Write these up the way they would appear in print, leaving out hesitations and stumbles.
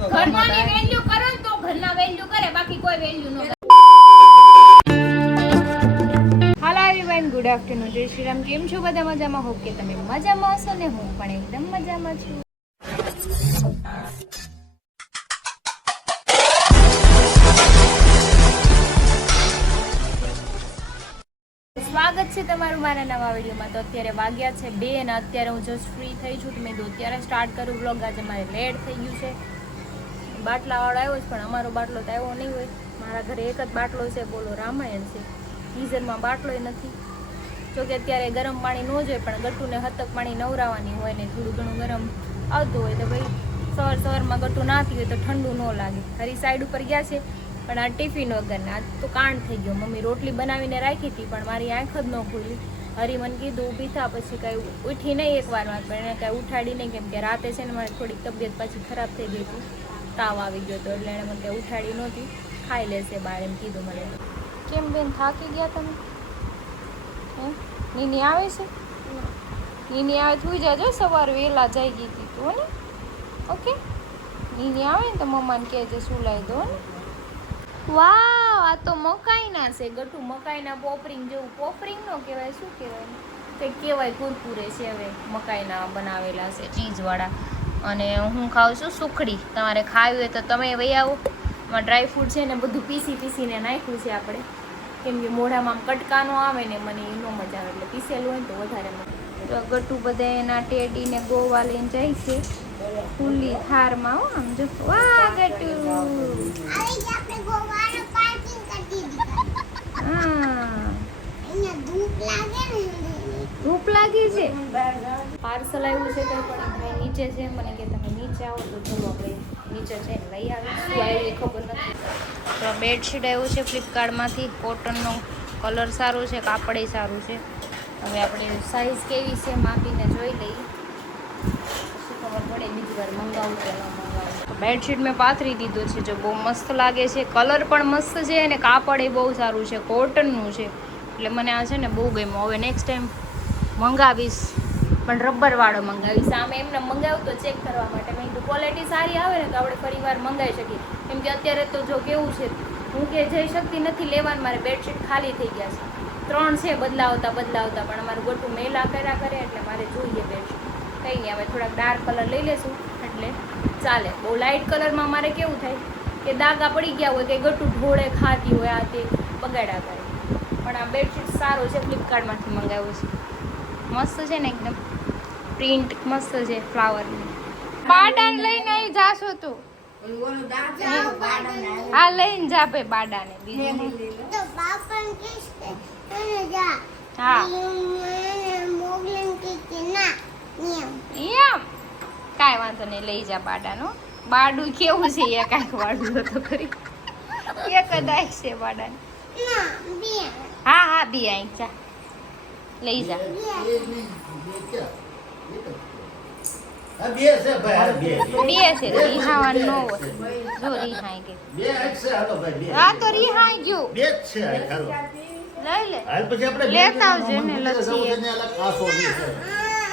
ઘરનાની value કરો ને તો ઘરના વેલ્યુ કરે, બાકી કોઈ વેલ્યુ ન કરે. હાલો એવરીવન, ગુડ આફ્ટરનૂન, જય શ્રી રામ. કેમ છો બધા? મજામાં? હોપ કે તમે મજામાં હશો ને હું પણ એકદમ મજામાં છું. સ્વાગત છે તમારું મારા નવા વિડીયોમાં. તો અત્યારે વાગ્યા છે 2 અને અત્યારે હું જસ્ટ ફ્રી થઈ છું. તો મેં તો અત્યારે સ્ટાર્ટ કરું વ્લોગ. આજે મારે લેટ થઈ ગયું છે. બાટલાવાળો આવ્યો છે પણ અમારો બાટલો તો આવ્યો નહીં હોય. મારા ઘરે એક જ બાટલો છે, બોલો રામાયણ છે. ગીઝરમાં બાટલોય નથી. જોકે અત્યારે ગરમ પાણી ન જોઈએ, પણ ગટ્ટુને હતક પાણી નવરાવાની હોય ને થોડું ઘણું ગરમ આવતું હોય તો ભાઈ સવારમાં ગટ્ટુ નાતી હોય તો ઠંડુ ન લાગે. હરી સાઈડ ઉપર ગયા છે પણ આ ટિફિન વગરના આજ તો કાંડ થઈ ગયો. મમ્મી રોટલી બનાવીને રાખી હતી પણ મારી આંખ જ ન ખુલી. હરી મને કીધું ઊભી થા, પછી કાંઈ ઉઠી નહીં એકવારમાં, પણ એને કાંઈ ઉઠાડી નહીં, કેમ કે રાતે છે ને મારી થોડીક તબિયત પાછી ખરાબ થઈ ગઈ હતી, તાવ આવી ગયો હતો, એટલે એણે મને કાંઈ ઉઠાડી નહોતી. ખાઈ લેશે બાર એમ કીધું મને. કેમ બેન થાકી ગયા તમે? નીની આવે છે? નીની આવે તું જાજો, સવારે વહેલા જઈ ગઈ હતી તું ને. ઓકે, નીની આવે ને તો મમ્માને કહેજે સુલાઈ દો ને. વાવ, આ તો મકાઈના છે ગટુ. મકાઈના પોપરિંગ જેવું. પોપરિંગ નો કહેવાય, શું કહેવાય કંઈક કહેવાય. કુરકુરે છે હવે મકાઈના બનાવેલા છે ચીઝવાળા. અને હું ખાઉં છું સુખડી. તમારે ખાવી હોય તો તમે વહી આવો. એમાં ડ્રાયફ્રૂટ છે ને બધું પીસીને નાખ્યું છે આપણે, કેમ કે મોઢામાં આમ કટકા નો આવે ને, મને એ નો મજા આવે, એટલે પીસેલું હોય ને તો વધારે મજા. તો ગટુ બધા એના ટેડીને ગોવા લઈને જાય છે ખુલ્લી થારમાં. હો આમ જો, વાહ ગટુ. ધૂપ લાગી છે. પાર્સલ આવ્યું છે કંઈ પણ ભાઈ નીચે છે. મને કે તમે નીચે આવો તો ચલો આપણે નીચે છે લઈ આવી. શું આવ્યું એ ખબર નથી. તો બેડશીટ આવ્યું છે ફ્લિપકાર્ટમાંથી. કોટનનો કલર સારો છે, કાપડે સારું છે. હવે આપણે સાઈઝ કેવી છે માપીને જોઈ લઈએ, શું ખબર પડે બીજી વાર મંગાવું કે ન મંગાવું. તો બેડશીટ મેં પાથરી દીધું છે. જો બહુ મસ્ત લાગે છે, કલર પણ મસ્ત છે અને કાપડ એ બહુ સારું છે, કોટનનું છે. એટલે મને આ છે ને બહુ ગમ્યું. હવે નેક્સ્ટ ટાઈમ મંગાવીશ પણ રબરવાળો મંગાવીશ. આમ એમને મંગાવ્યું તો ચેક કરવા માટે. મેં કીધું ક્વોલિટી સારી આવે ને તો આપણે ફરી વાર મંગાવી શકીએ. કેમ કે અત્યારે તો જો કેવું છે, હું કે જઈ શકતી નથી લેવાનું. મારે બેડશીટ ખાલી થઈ ગયા છે. 3 છે બદલાવતા પણ અમારું ગોટું મેલા કર્યા કરે એટલે મારે જોઈએ બેડશીટ. કંઈ નહીં, હવે થોડાક ડાર્ક કલર લઈ લેશું એટલે ચાલે. બહુ લાઇટ કલરમાં મારે કેવું થાય કે દાગા પડી ગયા હોય કે ગટું ઢોળે ખાતી હોય, આ તે બગાડ્યા કરે. પણ આ બેડશીટ સારો છે, ફ્લિપકાર્ટમાંથી મંગાવ્યું છે. મસ્ત છે ને એકદમ, પ્રિન્ટ મસ્ત છે ફ્લાવરની. બાડાને લઈને આવી જાશો તું? હા લઈને જા ભાઈ બાડાને. બીજું હા એમ કાંઈ વાંધો નહીં, લઈ જા બાડાનો. બાડું કેવું છે એ કાંઈક વાળું તો ખરી. એક જ આંખ છે બાડાને. હા હા બી આંખ જા લઈ જા. બે છે રીહાવાનું ન હોય. જો રીહાઈ ગયું. હા તો રીહાઈ ગયું. લઈ લે, લેતા આવજે ને લચ્છી.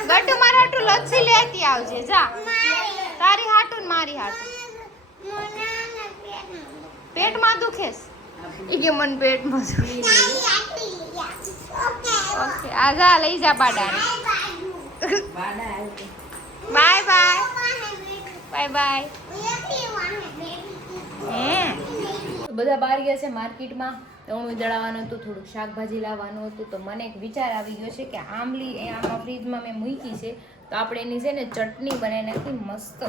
ગટુ મારા હાટું લચ્છી લેતી આવજે જા. તારી હાટું ને મારી હાટું. પેટમાં દુખે છે કે મને પેટમાં દુખે. ઓકે આ જા લઈ જા બાડાને. Bye bye bye bye. બધા બહાર ગયા છે માર્કેટમાં. હું દળાવવાનું હતું, થોડુંક શાકભાજી લાવવાનું હતું. તો મને એક વિચાર આવી ગયો છે કે આંબલી એ આમાં ફ્રીજમાં મેં મૂકી છે, તો આપણે એની છે ને ચટણી બનાવી નાખી મસ્ત.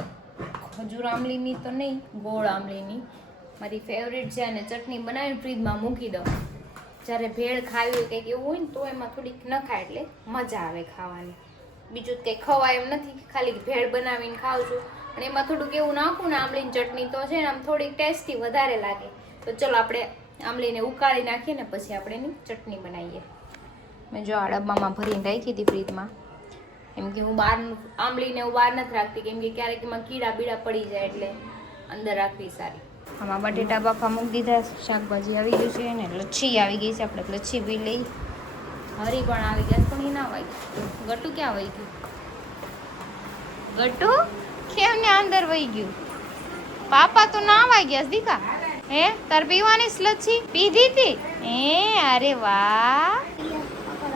ખજૂર આંબલીની તો નહીં, ગોળ આંબલીની મારી ફેવરેટ છે. અને ચટણી બનાવીને ફ્રીજમાં મૂકી દઉં. જ્યારે ભેળ ખાવી હોય કંઈક એવું હોય ને તો એમાં થોડીક નખાય એટલે મજા આવે ખાવાની. બીજું કંઈ ખવાય એમ નથી, ખાલી ભેળ બનાવીને ખાઉં છું. અને એમાં થોડુંક એવું નાખું ને આંબલીની ચટણી તો છે ને આમ થોડીક ટેસ્ટી વધારે લાગે. તો ચલો આપણે આંબલીને ઉકાળી નાખીએ ને પછી આપણે એની ચટણી બનાવીએ. મેં જો આ ડબ્બામાં ભરીને રાખી હતી ફ્રીજમાં. કેમ કે હું આંબલીને હું બહાર નથી રાખતી, કેમ કે ક્યારેક એમાં કીડા બીડા પડી જાય એટલે અંદર રાખવી સારી. આમાં બટેટા બાફા મૂકી દીધા, શાકભાજી આવી ગયું છે ને લચ્છી આવી ગઈ છે. આપણે લચ્છી પી લઈ. હરી પણ આવી ગયા પણ એ ના વાગી. ગટુ ક્યાં વહી ગયું? ગટુ કેમ ને અંદર વહી ગયું? પાપા તો ના વાગ્યા દીકા. હે તાર પીવાની લચ્છી પીધી હતી? અરે વાહ,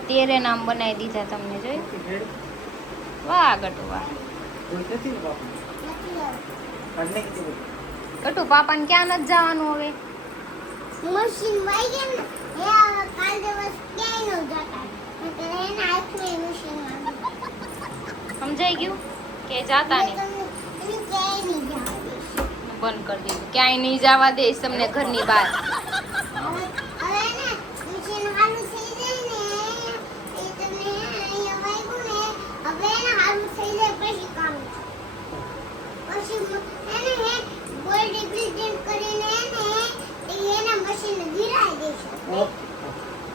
તેરે નામ બનાવી દીધા તમને જોઈ. વાહ ગટુ વાહ. ગટુ પાપાને ક્યાં નથી જવાનું હવે? મશીન વાઈ ગયા ને એ કાલ દિવસ ક્યાંય ન જતા એટલે એના હાથમાં મશીન સમજાઈ ગયું કે જાતા નહીં? ક્યાંય નહીં જવા દઈશ. બંધ કરી દીધું. ક્યાંય નહીં જવા દઈશ તમને ઘરની બહાર. હવે ને મશીન હાલું થઈ જાય ને એ તમને અહીંયા વાગ્યું ને હવે એને હાલું થઈ જાય પછી કામ પછી એને હે બોડી બિલ્ડિંગ કરીને એના મશીન ગિરાઈ દેશે.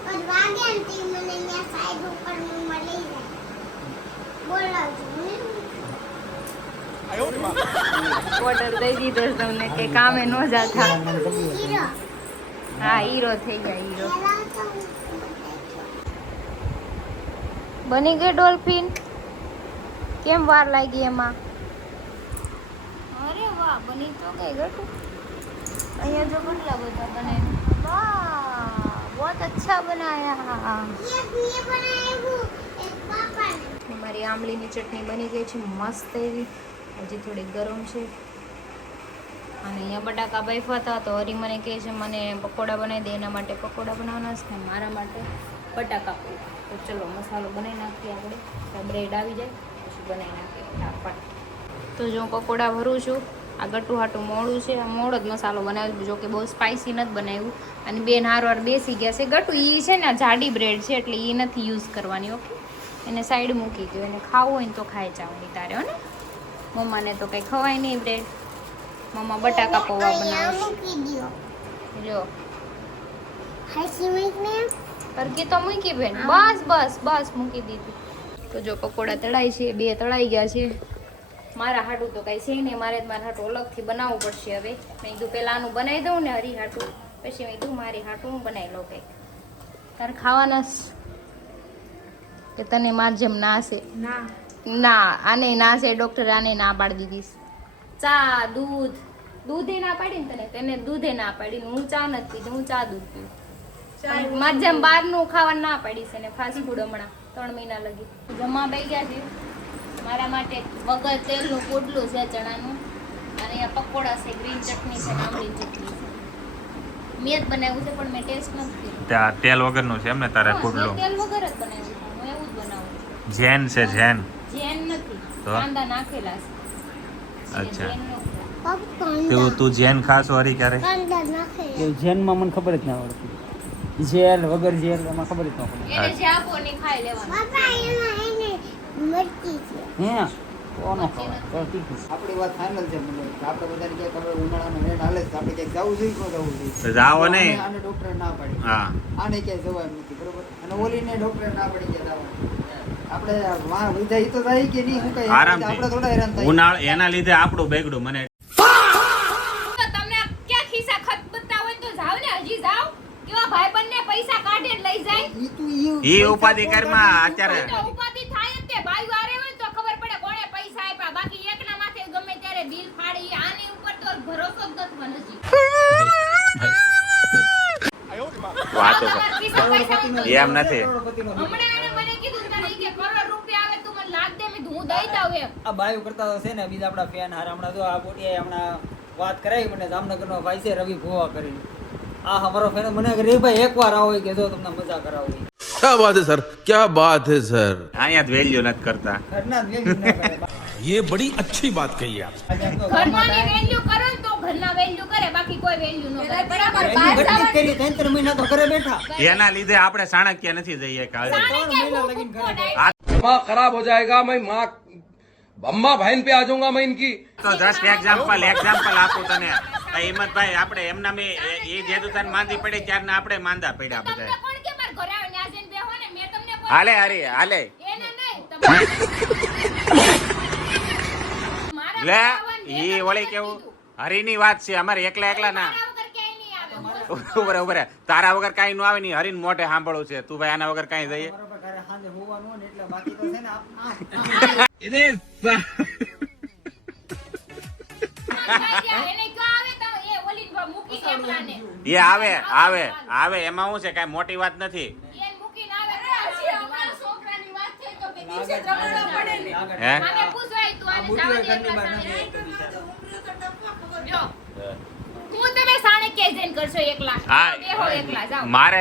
પણ વાગ્યા ને તે મને અહીંયા સાઈડ ઉપર મળી જાય. બોલાવજો ઓર્ડર દઈ દીધો છે તમને કે કામે ન જાતા. હીરો હા હીરો થઈ ગયા હીરો. બની ગઈ ડોલ્ફિન? કેમ વાર લાગી એમાં? અરે વાહ, બની તો ગઈ ગટુ. અહીંયા જો કેટલા બધા બનાવ્યા. વાહ बहुत अच्छा बनाया. ये बनाया एक पापा ने. મારી આમલીની ચટણી બની ગઈ છે મસ્ત એવી. હજી થોડી ગરમ છે. અને અહીંયા બટાકા બાફા હતા તો હરી મને કહે છે મને પકોડા બનાવી દે, એના માટે પકોડા બનાવવાના છે ને મારા માટે બટાકા પૌવા. તો ચલો મસાલો બનાવી નાખીએ આપણે. બ્રેડ આવી જાય પછી બનાવી નાખીએ ફટાફટ. તો જો હું પકોડા ભરું છું. આ ગટુ હાટું મોડું છે, આ મોડો જ મસાલો બનાવ્યો, જો કે બહુ સ્પાઇસી નથી બનાવ્યું. અને બેન હારવાર બેસી ગયા છે. ગટુ એ છે ને જાડી બ્રેડ છે એટલે એ નથી યુઝ કરવાની. ઓકે, એને સાઈડ મૂકી દો. એને ખાવું હોય ને તો ખાઈ જવાની તારે. હો ને મમ્માને તો કંઈ ખવાય નહીં બ્રેડ. મમ્મા બટાકા પૌવા બનાવશે. મૂકી દો. જો હાસી મૂકને હરકી તો મૂકી બેન. બસ બસ બસ મૂકી દીધી. તો જો પકોડા તળાય છે, બે તળાઈ ગયા છે. મારા હાટું તો કઈ છે નહીં, મારે મારા હાટું અલગથી બનાવવું પડશે. હવે મેં કીધું પહેલાં આનું બનાવી દઉં ને હરી હાટું, પછી મેં કીધું મારી હાટું હું બનાવી લઉં કંઈક. તારે ખાવાના કે તને માર જેમ ના છે? ના આને ના છે. ડૉક્ટરે આને ના પાડી દીધી. ચા દૂધ દૂધે ના પાડી ને તેને દૂધે ના પાડી. હું ચા નથી પીતી, હું ચા દૂધ પીવું. માર જેમ બહારનું ખાવાનું ના પાડી છે ને ફાસ્ટ ફૂડ હમણાં 3 મહિના લગી. જમા બે ગયા છે મારા માટે. વગર તેલનું પોટલું છે ચણાનું. અને અહીંયા પકોડા છે, ગ્રીન ચટણી છે, આમલી ચટણી છે. મેં જ બનાવ્યું છે પણ મેં ટેસ્ટ નથી કર્યો. તેલ વગરનું છે એમ ને તારે હા, પુડલું? મેં તેલ વગર જ બનાવ્યું છે. હું એવું જ બનાવું છું. જેન છે જેન? જેન નથી, તો? કાંદા નાખેલા છે. અચ્છા. જેન નો તું જેન ખાસ વારી ક્યારે? કાંદા નાખે. એ જેનમાં મને ખબર જ ના આવડતી. જેલ વગર જેલ એમાં ખબર જ ન પડે. એને જે આપો ને ખાઈ લેવાનું. બાપા એમાં એને મરચી છે. હે કોનો ખબર તો તીખું. આપણી વાત ફાઇનલ છે મને આપણે બધાને ક્યાંક હવે ઉનાળાનો રેડ હાલે છે આપણે ક્યાંક જવું જોઈએ કે જવું જોઈએ? જાઓ નહીં. આને ડોક્ટરે ના પાડી. હા આને ક્યાંય જવાય નથી બરોબર. અને ઓલીને ડોક્ટરે ના પાડી કે જવાનું. આપણે વાહ વિધા ઈ તો થાય કે નહીં હું કઈ આરામથી. આપણે થોડા હેરાન થાય. ઉનાળ એના લીધે આપણું બેગડું મને. તો તમને ક્યાં ખિસ્સા ખતબત્તા હોય તો જાવ ને, હજી જાવ. કેવા ભાઈબંધને પૈસા કાઢે ને લઈ જાય. ઈ તું ઈ ઉપાધિ કરમાં અત્યારે તો ઉપાધિ થાય જ તે. બાયું આરે હોય તો ખબર પડે કોણે પૈસા આપ્યા. બાકી એકના માથે ગમે ત્યારે બિલ ફાડી. આની ઉપર તો ભરોસો જ નથી મને હજી. વાતો કર. ખિસ્સા પૈસા એમ નથી. કરોડપતિનો દીકરો. હમણાં એને મને કીધું તને ઈ કે કરોડ રૂપિયા આવે તું મને લાગ દે. મેં કીધું હું દઈ દઉં એમ. આ બાયો કરતા તો છે ને બીજા આપણા ફેન હાર હમણાં જો આ બોટીએ હમણાં વાત કરાવી મને જામનગરનો ભાઈ છે રવિ ભોવા કરીને. આ અમારો ફેન મને કે રે ભાઈ એકવાર આવો કે જો તમને મજા કરાવું. क्या बात है सर, क्या बात है सर। અહીંયા જ વેલ્યુ નથી કરતા. ઘરના જ વેલ્યુ ના કરે. ये बड़ी अच्छी बात कही आप। આજે આમ તો ઘરનાની વેલ્યુ કરો ને તો ઘરના વેલ્યુ કરે, બાકી કોઈ વેલ્યુ ન કરે. બરાબર. એની બહાર ગટલી જ જવાનું કરી 3 મહિના તો ઘરે બેઠા. એના લીધે આપણે ચાણક્ય નથી જઈએ કાલે. જાણે કે મહિના હું લગીને ભૂખો ઘરે ડાયટ दिमाग खराब हो जाएगा मैं माँ अम्मा बहन पे आ जाऊंगा मैं इनकी। તો જસ્ટ એક્ઝામ્પલ આપું તને. હિંમતભાઈ આપણે એમના મેં એ જેતું તને માંદી પડી ત્યારે આપણે માંદા પડ્યા તમને બધા. કોણ કે માર ઘરે આવીને આ જઈને બેહો ને? મેં તમને કોણ હાલે હરી હાલે એને નહીં તમારે મારા લે ખાવાનું મેં ઈ તમને વળી કેવું હરીની વાત છે. અમારે એકલા એકલા ના. મારા વગર ક્યાંય નહીં આવે. ઉભરે ઉભરે તારા વગર કાંઈ નું આવે નહીં. હરીને મોઢે સાંભળવું છે. તું ભાઈ આના વગર કાંઈ જઈએ? બરોબર ઘરે સાંજે હોવાનું હોય ને એટલે બાકી તો છે ને આમ એને ક્યાં આવે તો એ ઓલી મૂકી કેમરાને એ આવે આવે આવે એમાં શું છે કાંઈ મોટી વાત નથી. એને મૂકીને આવે તો હજી અમારા છોકરાની વાત થઈ તો કે દિવસે જમણવા પડે ને. હે મને પૂછવાય તું આને જવા દે એકલા સાણે. જો તું તમે સાણે કે જઈને કરશો એકલા હા. બેહો એકલા જાઓ. મારે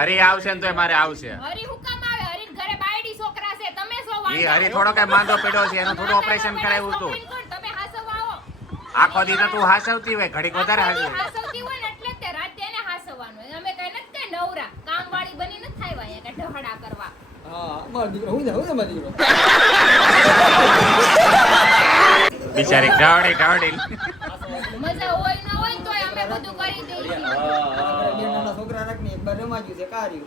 હરી આવશે ને તોય મારે આવશે. હરી હુકામ આવે હરી ઘરે બાયડી છોકરા છે તમે સો એ હરી થોડો કઈ માંદો પડ્યો છે એનું થોડું ઓપરેશન કરાવ્યું હતું. તમે હાસવા આવો આખો દી તો તું હાસવતી હોય ઘડીક વધારે હાસવી. હાસવતી હોય ને એટલે જ તે રાતે એને હાસવાનું અમે કઈ નથી કઈ નવરા કામવાળી બની નથી થાય અહીંયા કે ઢહડા કરવા. હા મારો દીકરો હું જાઉં મારો દીકરો બિચારી ઢાળી ઢાળી. મજા હોય ન હોય ને તોય અમે બધું કરી દઈએ છીએ. બે નાના છોકરા રાખને એક બાર રમાજ્યું છે કાર્યું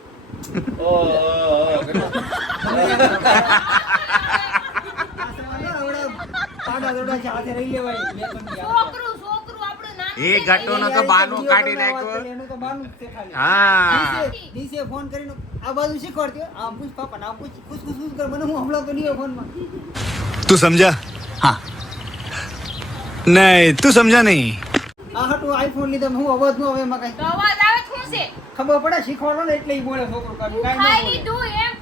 પાડા દોડા છે હાથે રહી લેવાય બે ત્રણ દી છોકરું છોકરું આપણું નામ એ ગટ્ટુનો તો બાનું કાઢી નાખ્યું. એનું તો બાનું જ છે ખાલી. હા દિવસે ફોન કરીને આ બાજુ શીખવાડતી હોય, આમ પૂછ પાપા આમ પૂછ ખુશ ખુશ ખુશ કર મને હું હમણાં તો નહીં ફોનમાં तू समझा हाँ नहीं तू समझा नहीं આ હટું આઈફોન લીધા હું અવાજ નો આવે એમાં કઈ તો અવાજ આવે શું છે ખબર પડે શીખવાડો ને એટલે ઈ બોલે છોકરો કાઢી કાઈ ખાઈ ન બોલે લીધું એમ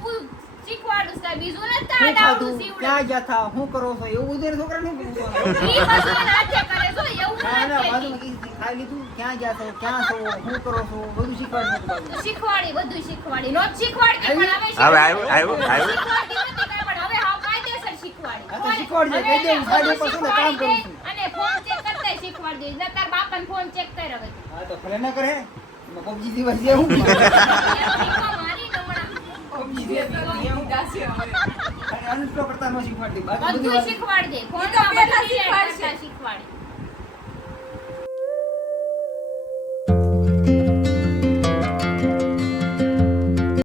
શીખવાડું છે બીજું નથી શું તાડાવડું ખાધું સીવડું. ક્યાં ગયા થા હું કરો છો એવું બધું એને છોકરા નહીં પૂછવાનું ઈ બધું એને હાથે કરે છો એવું ના ના નથી બાજુમાં કીધું, ખાઈ લીધું ક્યાં ગયા છો ક્યાં છો હું કરો છો બધું શીખવાડવું હતું બાજુ. શીખવાડી બધું શીખવાડી નો શીખવાડતી પણ હવે હવે આવ્યું આવ્યું આવ્યું. શીખવાડતી નથી કાંઈ પણ હવે હાવ કાયદેસર શીખવાડી. હા તો શીખવાડજે, કહી દે, હું સાઈડ ઉપર છું ને કામ કરું છું. અને ફોન ચેક કરતા શીખવાડી દે તાર બાપાને ફોન ચેક કર હવે હા તો ભલે ના કરે એમાં પબજી દિવસ છે હું મારી નમણા પબજી દિવસ અનસ્ટો કરતા ન શીખવાડતી બાકી બધી બધું વાત શીખવાડ દે ફોન ઈ તો પહેલા શીખવાડ શીખવાડશે. શીખવાડી